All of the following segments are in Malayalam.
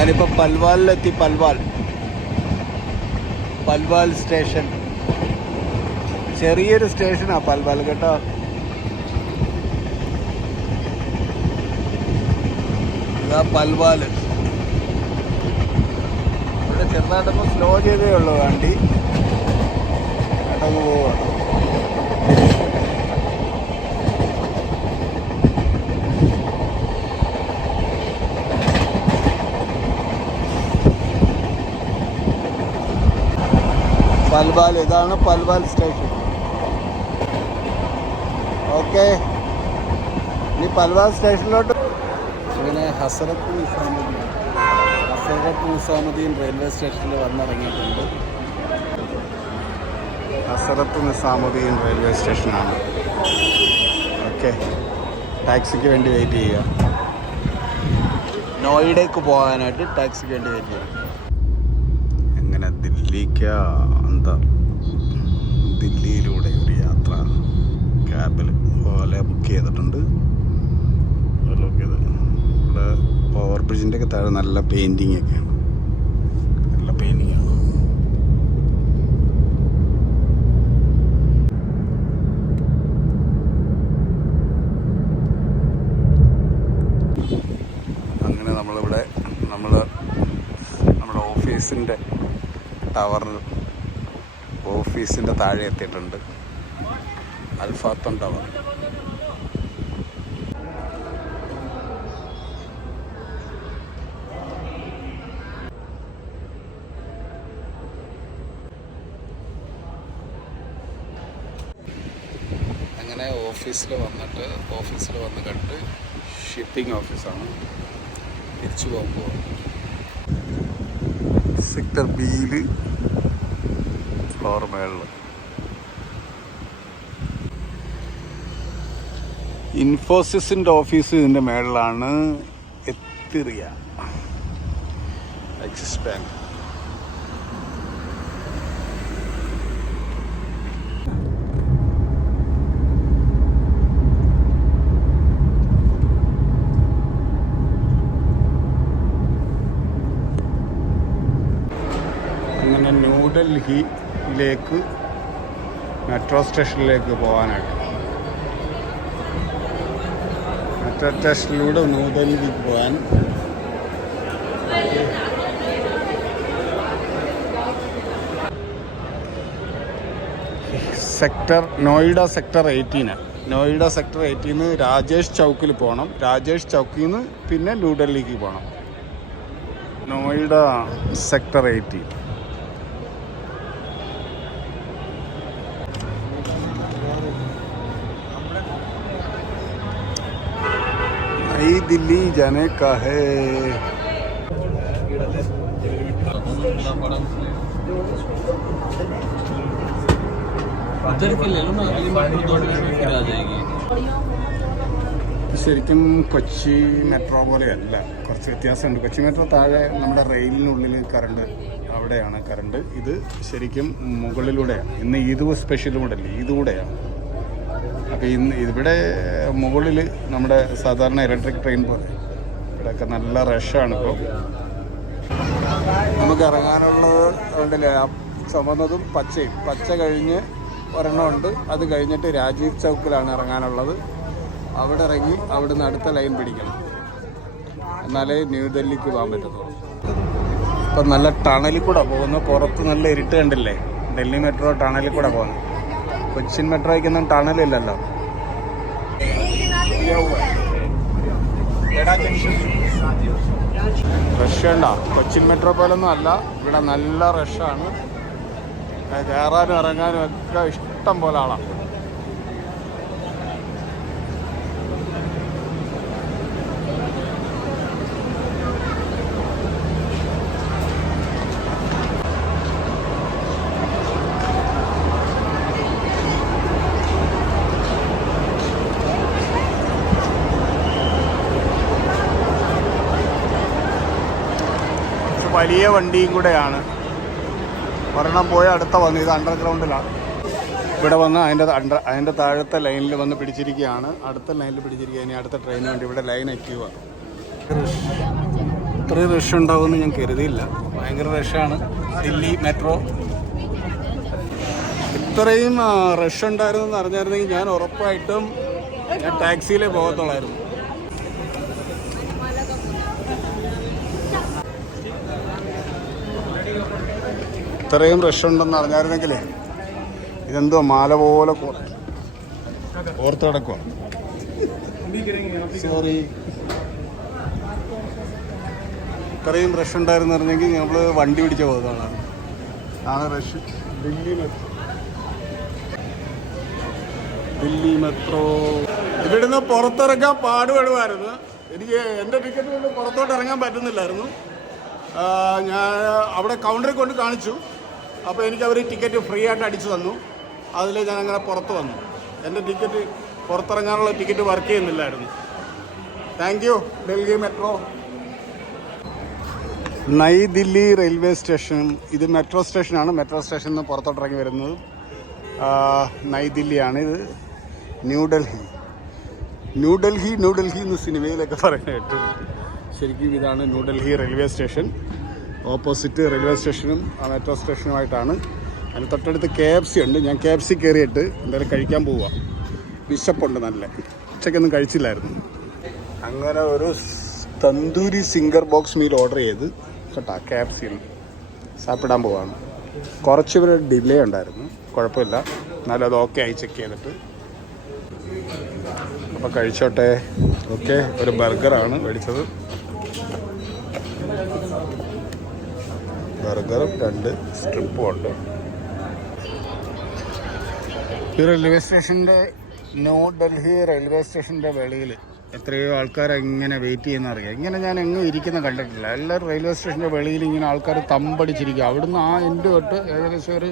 ഞാനിപ്പോൾ പൽവാലിലെത്തി. പൽവാൽ സ്റ്റേഷൻ. ചെറിയൊരു സ്റ്റേഷനാണ് പൽവാൽ കേട്ടോ. ഇതാ പൽവാൽ. ഇവിടെ ചെറുതായിട്ടൊന്ന് സ്ലോ ചെയ്തേ ഉള്ളൂ വണ്ടി. അതങ്ങ് പോവാണ്. പൽവാൽ, ഇതാണ് പൽവാൽ സ്റ്റേഷൻ. ഓക്കെ, ഇനി പൽവാൽ സ്റ്റേഷനിലോട്ട് ഇങ്ങനെ ഹസ്രത്ത് നിസാമുദ്ദീൻ റെയിൽവേ സ്റ്റേഷനിൽ വന്നിറങ്ങിയിട്ടുണ്ട്. ഹസ്രത്ത് നിസാമുദ്ദീൻ റെയിൽവേ സ്റ്റേഷനാണ്. ഓക്കെ, ടാക്സിക്ക് വേണ്ടി വെയിറ്റ് ചെയ്യുക. നോയിഡയ്ക്ക് പോകാനായിട്ട് ടാക്സിക്ക് വേണ്ടി വെയിറ്റ് ചെയ്യുക. എങ്ങനെ ദില്ലിയിലൂടെ ഒരു യാത്ര ക്യാബിൽ പോലെ ബുക്ക് ചെയ്തിട്ടുണ്ട്. ഇവിടെ ഓവർ ബ്രിഡ്ജിൻ്റെ ഒക്കെ താഴെ നല്ല പെയിൻറ്റിങ് ഒക്കെയാണ്. നല്ല പെയിൻറ്റിങ് ആണ്. അങ്ങനെ നമ്മളിവിടെ നമ്മുടെ ഓഫീസിൻ്റെ ഓഫീസിൻ്റെ താഴെ എത്തിയിട്ടുണ്ട്. അൽഫാത്തൻ ടവർ. അങ്ങനെ ഓഫീസിൽ വന്ന് കണ്ട് ഷിപ്പിംഗ് ഓഫീസാണ്. തിരിച്ചു പോകുമ്പോൾ സെക്ടർ ബിയിൽ ഫ്ലോർ മേളിൽ ഇൻഫോസിസിൻ്റെ ഓഫീസ് ഇതിൻ്റെ മേളിലാണ്. എത്തിറിയ ആക്സിസ് ബാങ്ക്. അങ്ങനെ ന്യൂഡൽഹിയിലേക്ക് മെട്രോ സ്റ്റേഷനിലേക്ക് പോകാനായിട്ട് മെട്രോ സ്റ്റേഷനിലൂടെ ന്യൂഡൽഹിക്ക് പോകാൻ നോയിഡ സെക്ടർ 18. നോയിഡ സെക്ടർ 18 രാജേഷ് ചൗക്കിൽ പോകണം. രാജേഷ് ചൗക്കിൽ നിന്ന് പിന്നെ ന്യൂഡൽഹിക്ക് പോകണം. നോയിഡ സെക്ടർ 18. नई दिल्ली जाने का है. ശരിക്കും കൊച്ചി മെട്രോ പോലെയല്ല, കുറച്ച് വ്യത്യാസമുണ്ട്. കൊച്ചി മെട്രോ താഴെ നമ്മുടെ റെയിലിനുള്ളിൽ കറണ്ട്, അവിടെയാണ് കറണ്ട്. ഇത് ശരിക്കും മുകളിലൂടെയാണ്. ഇന്ന് ഈദ് സ്പെഷ്യൽ കൂടെയല്ലേ, ഇതുകൂടെയാണ്. അപ്പോൾ ഇന്ന് ഇവിടെ മുകളിൽ നമ്മുടെ സാധാരണ ഇലക്ട്രിക് ട്രെയിൻ പോലെ ഇവിടെയൊക്കെ നല്ല റഷാണ്. ഇപ്പോൾ നമുക്ക് ഇറങ്ങാനുള്ളത് ഉണ്ടല്ലേ, ചുമന്നതും പച്ചയും. പച്ച കഴിഞ്ഞ് ഒരെണ്ണമുണ്ട്, അത് കഴിഞ്ഞിട്ട് രാജീവ് ചൗക്കിലാണ് ഇറങ്ങാനുള്ളത്. അവിടെ ഇറങ്ങി അവിടുന്ന് അടുത്ത ലൈൻ പിടിക്കണം, എന്നാലേ ന്യൂഡൽഹിക്ക് പോകാൻ പറ്റത്തുള്ളൂ. ഇപ്പം നല്ല ടണലിൽ കൂടെ പോകുന്നു. പുറത്ത് നല്ല ഇരുട്ട് കണ്ടില്ലേ, ഡൽഹി മെട്രോ ടണലിൽ കൂടെ പോകുന്നു. കൊച്ചിൻ മെട്രോയ്ക്കൊന്നും ടണലില്ലല്ലോ. റഷ് ഉണ്ടോ? കൊച്ചിൻ മെട്രോ പോലൊന്നും അല്ല, ഇവിടെ നല്ല റഷാണ്. കയറാനും ഇറങ്ങാനും ഒക്കെ ഇഷ്ടം പോലെ ആളാണ്. വലിയ വണ്ടിയും കൂടെയാണ്. ഒരെണ്ണം പോയ അടുത്ത വന്നു. ഇത് അണ്ടർഗ്രൗണ്ടിലാണ്. ഇവിടെ വന്ന് അതിൻ്റെ താഴത്തെ ലൈനിൽ വന്ന് പിടിച്ചിരിക്കുകയാണ്. അടുത്ത ലൈനിൽ പിടിച്ചിരിക്കുക. ഇനി അടുത്ത ട്രെയിന് വേണ്ടി ഇവിടെ ലൈൻ ആക്റ്റീവാണ്. ഇത്രയും റഷ് ഉണ്ടാവുമെന്ന് ഞാൻ കരുതിയില്ല. ഭയങ്കര റഷാണ് ദില്ലി മെട്രോ. ഇത്രയും റഷ് ഉണ്ടായിരുന്നെന്ന് അറിഞ്ഞായിരുന്നെങ്കിൽ ഞാൻ ഉറപ്പായിട്ടും ഞാൻ ടാക്സിയിലേ പോകത്തുള്ളായിരുന്നു. ഇത്രയും റഷ് ഉണ്ടെന്ന് അറിഞ്ഞായിരുന്നെങ്കിലേ ഇതെന്തോ മാല പോലെ ഓർത്ത് കിടക്കുക. സോറി. ഇത്രയും റഷ് ഉണ്ടായിരുന്നു പറഞ്ഞെങ്കിൽ നമ്മൾ വണ്ടി പിടിച്ച പോകുന്നതാണ്. ആണ് റഷ്. ദില്ലി മെട്രോ. ഇവിടുന്ന് പുറത്തിറങ്ങാൻ പാടുപെടുമായിരുന്നു. എനിക്ക് എൻ്റെ ടിക്കറ്റ് കൊണ്ട് പുറത്തോട്ട് ഇറങ്ങാൻ പറ്റുന്നില്ലായിരുന്നു. ഞാൻ അവിടെ കൗണ്ടറിൽ കൊണ്ട് കാണിച്ചു. അപ്പോൾ എനിക്ക് അവർ ടിക്കറ്റ് ഫ്രീ ആയിട്ട് അടിച്ചു തന്നു. അതിൽ ഞാൻ അങ്ങനെ പുറത്ത് വന്നു. എൻ്റെ ടിക്കറ്റ് പുറത്തിറങ്ങാനുള്ള ടിക്കറ്റ് വർക്ക് ചെയ്യുന്നില്ലായിരുന്നു. Thank you Delhi metro. Nai Delhi railway station. ഇത് മെട്രോ സ്റ്റേഷനാണ്. മെട്രോ സ്റ്റേഷനിൽ നിന്ന് പുറത്തോട്ട് ഇറങ്ങി വരുന്നത് നൈ ദില്ലിയാണ്. ഇത് ന്യൂഡൽഹി എന്ന് സിനിമയിലൊക്കെ പറയുന്നത് കേട്ടു. ശരിക്കും ഇതാണ് New Delhi railway station. Opposite railway സ്റ്റേഷനും മെട്രോ സ്റ്റേഷനുമായിട്ടാണ്. അതിന് തൊട്ടടുത്ത് KFC ഉണ്ട്. ഞാൻ KFC കയറിയിട്ട് എന്തായാലും കഴിക്കാൻ പോവുക. വിശപ്പുണ്ട് നല്ല. ഉച്ചയ്ക്കൊന്നും കഴിച്ചില്ലായിരുന്നു. അങ്ങനെ ഒരു tandoori singer box meal order ചെയ്ത് കേട്ടോ KFCയിൽ സാപ്പിടാൻ പോവാണ്. കുറച്ച് ഒരു ഡിലേ ഉണ്ടായിരുന്നു. കുഴപ്പമില്ല, എന്നാലും അത് ഓക്കെ ആയി ചെക്ക് ചെയ്തിട്ട്. അപ്പോൾ കഴിച്ചോട്ടെ. ഓക്കെ, ഒരു ബർഗറാണ് മേടിച്ചത്. ബർഗറും 2 സ്ട്രിപ്പും ഉണ്ട്. ഈ റെയിൽവേ സ്റ്റേഷൻ്റെ ന്യൂഡൽഹി റെയിൽവേ സ്റ്റേഷൻ്റെ വെളിയിൽ എത്രയോ ആൾക്കാർ ഇങ്ങനെ വെയിറ്റ് ചെയ്യുന്ന അറിയാം. ഇങ്ങനെ ഞാൻ എങ്ങും ഇരിക്കുന്ന കണ്ടിട്ടില്ല. എല്ലാവരും റെയിൽവേ സ്റ്റേഷൻ്റെ വെളിയിൽ ഇങ്ങനെ ആൾക്കാർ തമ്പടിച്ചിരിക്കുക. അവിടുന്ന് ആ എൻഡ് തൊട്ട് ഏകദേശം ഒരു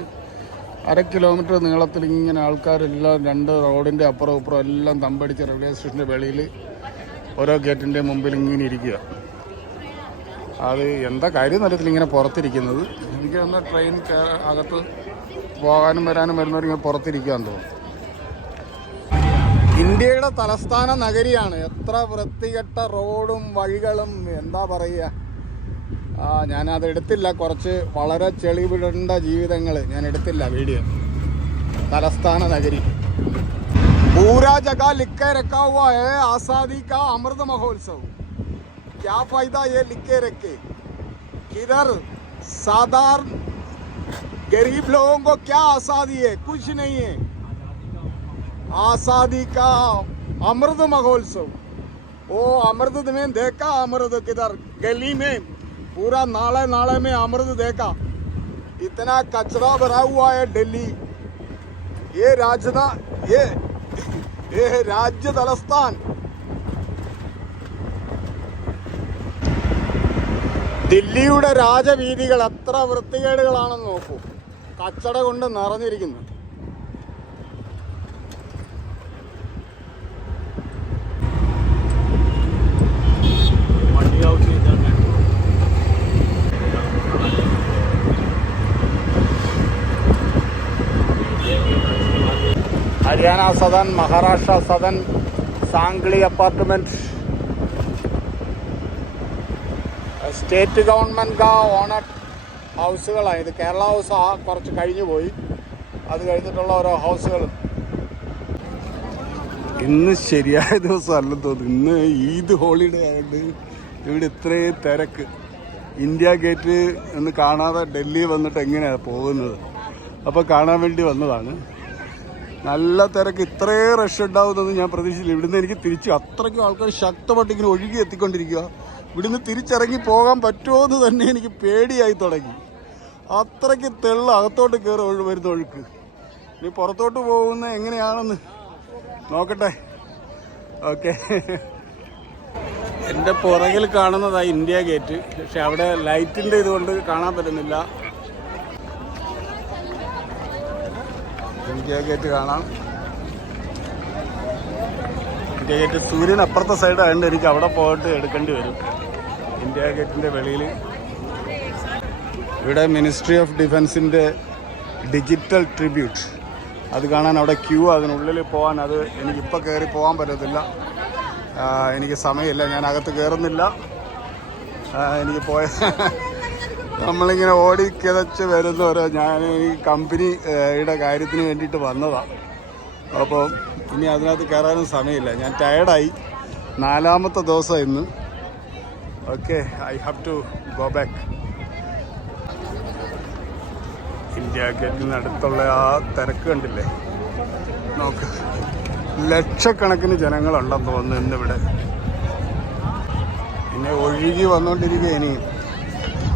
1/2 കിലോമീറ്റർ നീളത്തിൽ ഇങ്ങനെ ആൾക്കാരെല്ലാം 2 റോഡിൻ്റെ അപ്പുറം ഇപ്പുറം എല്ലാം തമ്പടിച്ച് റെയിൽവേ സ്റ്റേഷൻ്റെ വെളിയിൽ ഓരോ ഗേറ്റിൻ്റെ മുമ്പിൽ ഇങ്ങനെ ഇരിക്കുക. അത് എന്താ കാര്യം അറിയത്തില്ല, ഇങ്ങനെ പുറത്തിരിക്കുന്നത്. എനിക്ക് ഒന്ന് ട്രെയിൻ അകത്ത് പോകാനും വരാനും വരുന്നവരിങ്ങനെ പുറത്തിരിക്കുകയെന്ന് തോന്നുന്നു. ഇന്ത്യയുടെ തലസ്ഥാന നഗരിയാണ്. എത്ര വൃത്തികെട്ട റോഡും വഴികളും, എന്താ പറയുക. ഞാനത് എടുത്തില്ല. കുറച്ച് വളരെ ചെളി വിടേണ്ട ജീവിതങ്ങൾ ഞാൻ എടുത്തില്ല വീഡിയോ. തലസ്ഥാന നഗരി. പൂരാ ജഗ ലിഖേ രഖാ ഹുവാ ഹൈ ആസാദി കാ അമൃത് മഹോത്സവ്. क्या फायदा ये लिखे रखे, किधर साधारण गरीब लोगों को क्या आज़ादी है? कुछ नहीं है. आज़ादी का अमृत महोत्सव. वो अमृत में देखा, अमृत किधर गली में पूरा नाले नाले में अमृत देखा. इतना कचरा भरा हुआ है दिल्ली. ये राज्य तलस्थान. ദില്ലിയുടെ രാജവീഥികൾ എത്ര വൃത്തികേടുകളാണെന്ന് നോക്കൂ. കച്ചട കൊണ്ട് നിറഞ്ഞിരിക്കുന്നു. Haryana Sadan, Maharashtra Sadan, Sangli apartment. State government owner ഹൗസുകളാണ് ഇത്. കേരള ഹൗസ് കുറച്ച് കഴിഞ്ഞു പോയി. അത് കഴിഞ്ഞിട്ടുള്ള ഓരോ ഹൗസുകൾ. ഇന്ന് ശരിയായ ദിവസം അല്ലെന്ന് തോന്നുന്നു. ഇന്ന് ഈദ് ഹോളിഡേ ആയതുകൊണ്ട് ഇവിടെ ഇത്രയും തിരക്ക്. ഇന്ത്യ ഗേറ്റ് എന്ന് കാണാതെ ഡൽഹി വന്നിട്ട് എങ്ങനെയാണ് പോകുന്നത്. അപ്പോൾ കാണാൻ വേണ്ടി വന്നതാണ്. നല്ല തിരക്ക്. ഇത്രയും റഷ് ഉണ്ടാവുമെന്ന് ഞാൻ പ്രതീക്ഷിച്ചില്ല. ഇവിടുന്ന് എനിക്ക് തിരിച്ച് അത്രയ്ക്കും ആൾക്കാർ ശക്തമായിട്ട് ഇങ്ങനെ ഒഴുകി എത്തിക്കൊണ്ടിരിക്കുക. ഇവിടുന്ന് തിരിച്ചിറങ്ങി പോകാൻ പറ്റുമോ എന്ന് തന്നെ എനിക്ക് പേടിയായി തുടങ്ങി. അത്രയ്ക്ക് അകത്തോട്ട് കയറി വരുന്ന ഒഴുക്ക്. ഇനി പുറത്തോട്ട് പോകുന്ന എങ്ങനെയാണെന്ന് നോക്കട്ടെ. ഓക്കെ, എൻ്റെ പുറകിൽ കാണുന്നതായി ഇന്ത്യ ഗേറ്റ്. പക്ഷെ അവിടെ ലൈറ്റിൻ്റെ ഇതുകൊണ്ട് കാണാൻ പറ്റുന്നില്ല. ഇന്ത്യ ഗേറ്റ് കാണാം. ഇന്ത്യ ഗേറ്റ് സൂര്യൻ അപ്പുറത്തെ സൈഡ് ആയതുകൊണ്ട് എനിക്ക് അവിടെ പോയിട്ട് എടുക്കേണ്ടി വരും. ഇന്ത്യ ഗേറ്റിൻ്റെ വെളിയിൽ ഇവിടെ മിനിസ്ട്രി ഓഫ് ഡിഫൻസിൻ്റെ ഡിജിറ്റൽ ട്രിബ്യൂട്ട് അത് കാണാൻ അവിടെ ക്യൂ. അതിനുള്ളിൽ പോകാൻ അത് എനിക്കിപ്പോൾ കയറി പോകാൻ പറ്റത്തില്ല. എനിക്ക് സമയമില്ല. ഞാൻ അകത്ത് കയറുന്നില്ല. എനിക്ക് പോയ നമ്മളിങ്ങനെ ഓടി കിതച്ച് വരുന്നവരോ ഞാൻ ഈ കമ്പനിയുടെ കാര്യത്തിന് വേണ്ടിയിട്ട് വന്നതാണ്. അപ്പോൾ ഇനി അതിനകത്ത് കയറാനും സമയമില്ല. ഞാൻ ടയർഡായി. 4ാമത്തെ ദിവസം ഇന്ന്. Okay, I have to go back. India ഗേറ്റിന് അടുത്തുള്ള ആ തിരക്ക് കണ്ടില്ലേ? നോക്ക്, ലക്ഷക്കണക്കിന് ജനങ്ങളുണ്ടെന്ന് തോന്നുന്നു ഇന്നിവിടെ. പിന്നെ ഒഴുകി വന്നുകൊണ്ടിരിക്കുക. ഇനി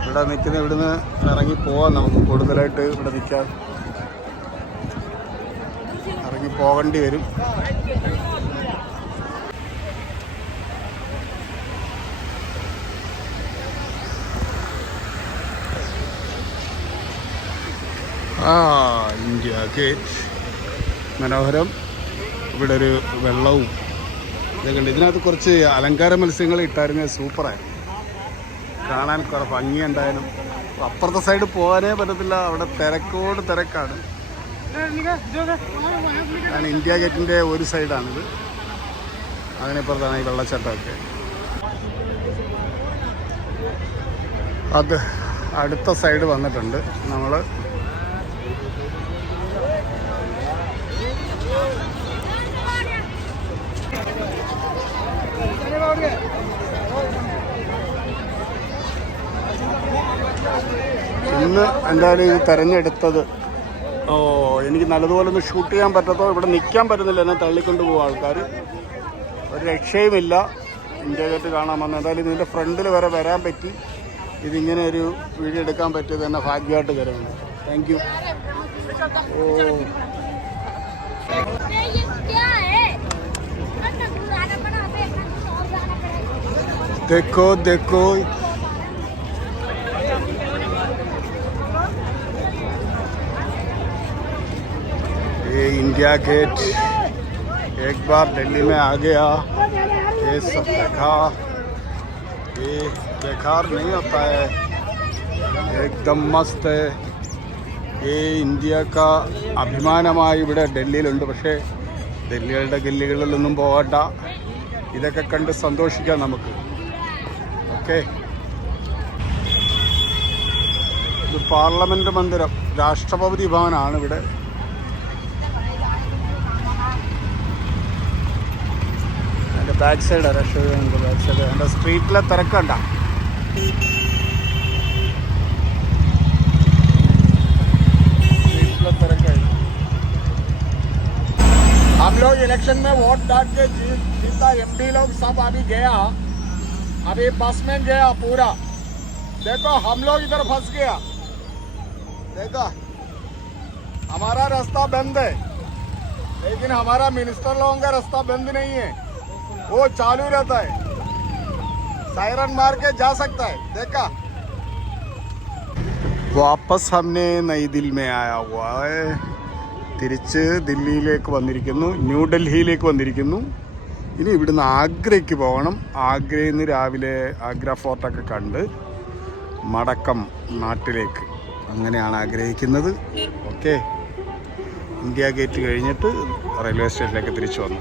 ഇവിടെ നിൽക്കുന്ന ഇവിടുന്ന് ഇറങ്ങി പോവാം. നമുക്ക് കൂടുതലായിട്ട് ഇവിടെ നിൽക്കാം, ഇറങ്ങി പോകേണ്ടി വരും. ഇന്ത്യ ഗേറ്റ് മനോഹരം. ഇവിടെ ഒരു വെള്ളവും ഇതൊക്കെ ഉണ്ട്. ഇതിനകത്ത് കുറച്ച് അലങ്കാര മത്സ്യങ്ങൾ ഇട്ടായിരുന്നത് സൂപ്പറായിരുന്നു. കാണാൻ കുറെ ഭംഗിയുണ്ടായാലും അപ്പുറത്തെ സൈഡ് പോകാനേ പറ്റത്തില്ല. അവിടെ തിരക്കോട് തിരക്കാണ്. കാരണം ഇന്ത്യ ഗേറ്റിൻ്റെ ഒരു സൈഡാണിത്. അതിനിപ്പുറത്താണ് ഈ വെള്ളച്ചാട്ടമൊക്കെ. അത് അടുത്ത സൈഡ് വന്നിട്ടുണ്ട് നമ്മൾ. ഇന്ന് എന്തായാലും ഇത് തിരഞ്ഞെടുത്തത്. എനിക്ക് നല്ലതുപോലെ ഒന്ന് ഷൂട്ട് ചെയ്യാൻ പറ്റത്തോ, ഇവിടെ നിൽക്കാൻ പറ്റുന്നില്ല, എന്നെ തള്ളിക്കൊണ്ട് പോകും ആൾക്കാർ. ഒരു രക്ഷയുമില്ല. ഇന്ത്യ ഗേറ്റ് കാണാൻ വന്നു. എന്തായാലും ഇതിൻ്റെ ഫ്രണ്ടിൽ വരെ വരാൻ പറ്റി. ഇതിങ്ങനെ ഒരു വീഡിയോ എടുക്കാൻ പറ്റിയത് തന്നെ ഭാഗ്യമായിട്ട് കരുതുന്നു. Thank you. देखो देखो, ये इंडिया गेट एक बार दिल्ली में आ गया, ये सब देखा। ये बेकार नहीं होता है, एकदम मस्त है. ये ഇന്ത്യ का അഭിമാനമായി ഇവിടെ ഡൽഹിയിലുണ്ട്. പക്ഷേ ഡൽഹിയുടെ ഗല്ലികളിലൊന്നും പോകണ്ട. ഇതൊക്കെ കണ്ട് സന്തോഷിക്കാം നമുക്ക്. ഓക്കെ, ഇത് പാർലമെന്റ് മന്ദിരം, രാഷ്ട്രപതി ഭവനാണ് ഇവിടെ. എൻ്റെ ബാക്ക് സൈഡ് രാഷ്ട്രപതി ബാക്ക് സൈഡ്. എൻ്റെ സ്ട്രീറ്റിലെ തിരക്കണ്ട. स्ट्रीट तिरक. हम लोग इलेक्शन में वोट डाल के जीता. एमपी लोग सब अभी गया, अभी बस में गया पूरा. देखो हम लोग इधर फंस गया. देखो हमारा रास्ता बंद है, लेकिन हमारा मिनिस्टर लोगों का रास्ता बंद नहीं है, वो चालू रहता है. सायरन मार के जा सकता है. देखा, वापस हमने नई दिल्ली में आया हुआ है. തിരിച്ച് ദില്ലിയിലേക്ക് വന്നിരിക്കുന്നു, ന്യൂഡൽഹിയിലേക്ക് വന്നിരിക്കുന്നു. ഇനി ഇവിടുന്ന് ആഗ്രയ്ക്ക് പോകണം. ആഗ്രയിൽ നിന്ന് രാവിലെ ആഗ്ര ഫോർട്ടൊക്കെ കണ്ട് മടക്കം നാട്ടിലേക്ക്. അങ്ങനെയാണ് ആഗ്രഹിക്കുന്നത്. ഓക്കെ, ഇന്ത്യ ഗേറ്റ് കഴിഞ്ഞിട്ട് റെയിൽവേ സ്റ്റേഷനിലേക്ക് തിരിച്ചു വന്നു.